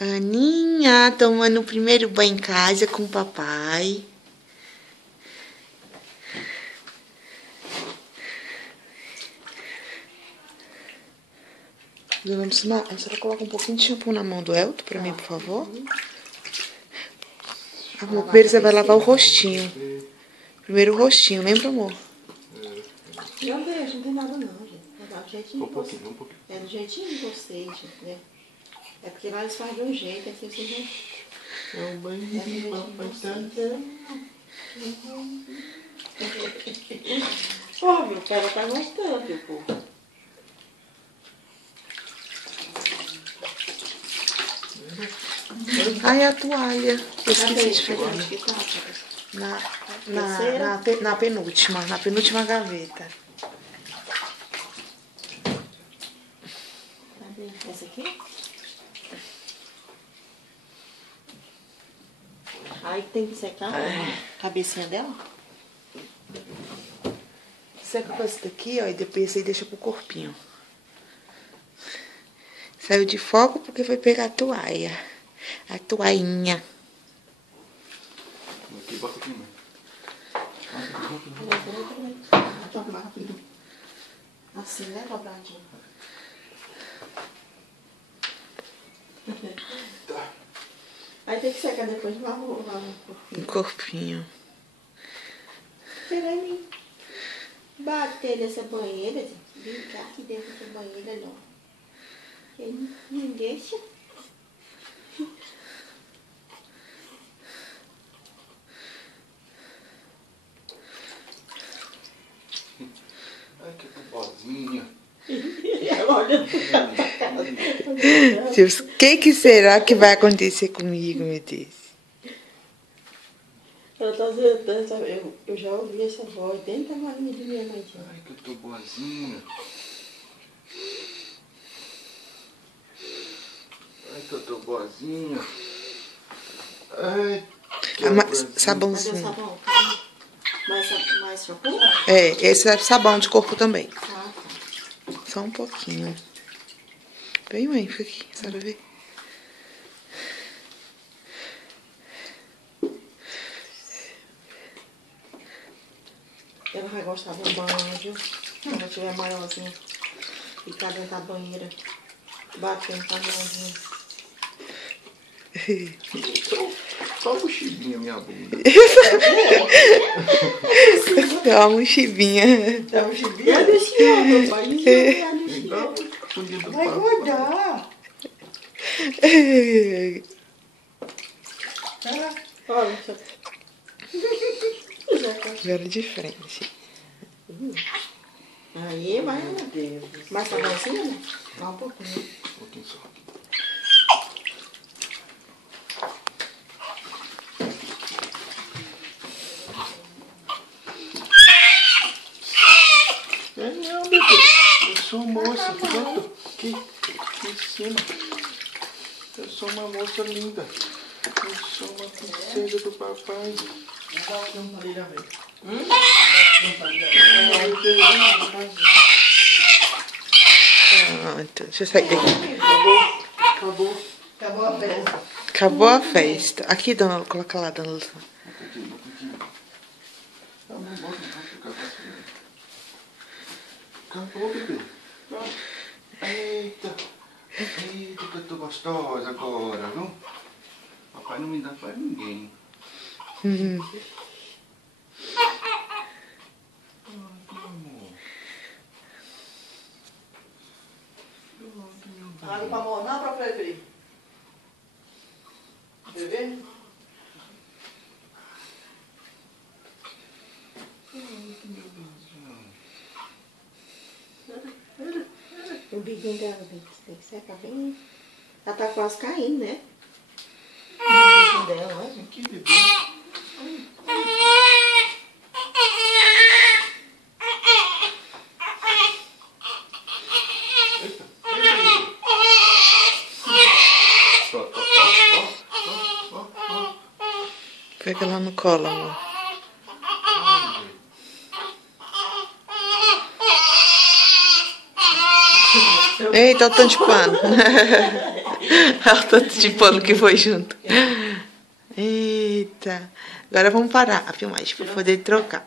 Aninha tomando o primeiro banho em casa com o papai. Dona Lucimar, a senhora coloca um pouquinho de shampoo na mão do Elton pra mim, por favor? Amor, primeiro você vai lavar o rostinho. Primeiro o rostinho, lembra, amor? Não deixa, não tem nada não, gente. É do jeitinho Um pouquinho. É do jeitinho de vocês, né? É porque lá eles fazem de um jeito, aqui vocês não... É um banho de papai Ó, meu cara tá gostando, meu povo. Ai, a toalha. Eu esqueci de pegar. Na penúltima gaveta. Essa aqui? Aí tem que secar a cabecinha dela? Seca com essa daqui, ó, e depois você deixa pro corpinho. Saiu de foco porque foi pegar a toalha. A toalhinha. Aqui, bota aqui, mãe. Assim, né, dobradinho? Tá. Aí tem que secar depois de lavar O corpinho. Querendo bater nessa banheira, brincar aqui dentro dessa banheira, não. Ele não deixa. Ai, que bobozinha. Deus, o que será que vai acontecer comigo, meu Deus? Ela tá dizendo, sabe? Eu já ouvi essa voz dentro da marinha de minha mãe. Ai, que eu tô boazinha. Ai, que eu tô boazinha. Ai, sabãozinho. Cadê o sabão? Mais shampoo? É, esse é sabão de corpo também. Ah, tá. Só um pouquinho. Vem, mãe, fica aqui, a senhora vê. Ela vai gostar do banho, quando ela tiver maiorzinha. Ficar dentro da banheira, batendo com a mãozinha. só mochilinha, minha bunda. É uma mochilinha. É um chibinho? É do senhor, meu pai. Isso é do Igual senhor. a fundinha do Vai papo. guardar. Olha, Agora de frente. aí vai, meu Deus. Mais sabãozinho, né? Dá um pouquinho. Um pouquinho só. É não, meu Deus. Eu sou moça, pronto. Aqui em cima. Eu sou uma moça linda. Eu sou uma princesa do papai. Pronto, deixa eu sair daqui. Acabou a festa. Acabou a festa. Aqui, dona, coloca lá, dona Lúcia. Acabou, bebê. Eita. Eita, que eu tô gostosa agora, viu? Papai não me dá pra ninguém. Ai, meu amor. Água pra mornar pra preferir. Beber? O biguinho dela tem que secar bem. Ela tá quase caindo, né? O biguinho dela, olha. Que bebê. Eita. Ó. Pega lá no colo, amor. Eita, olha o tanto de pano. Olha o tanto de pano que foi junto. Eita. Agora vamos parar a filmagem para poder trocar.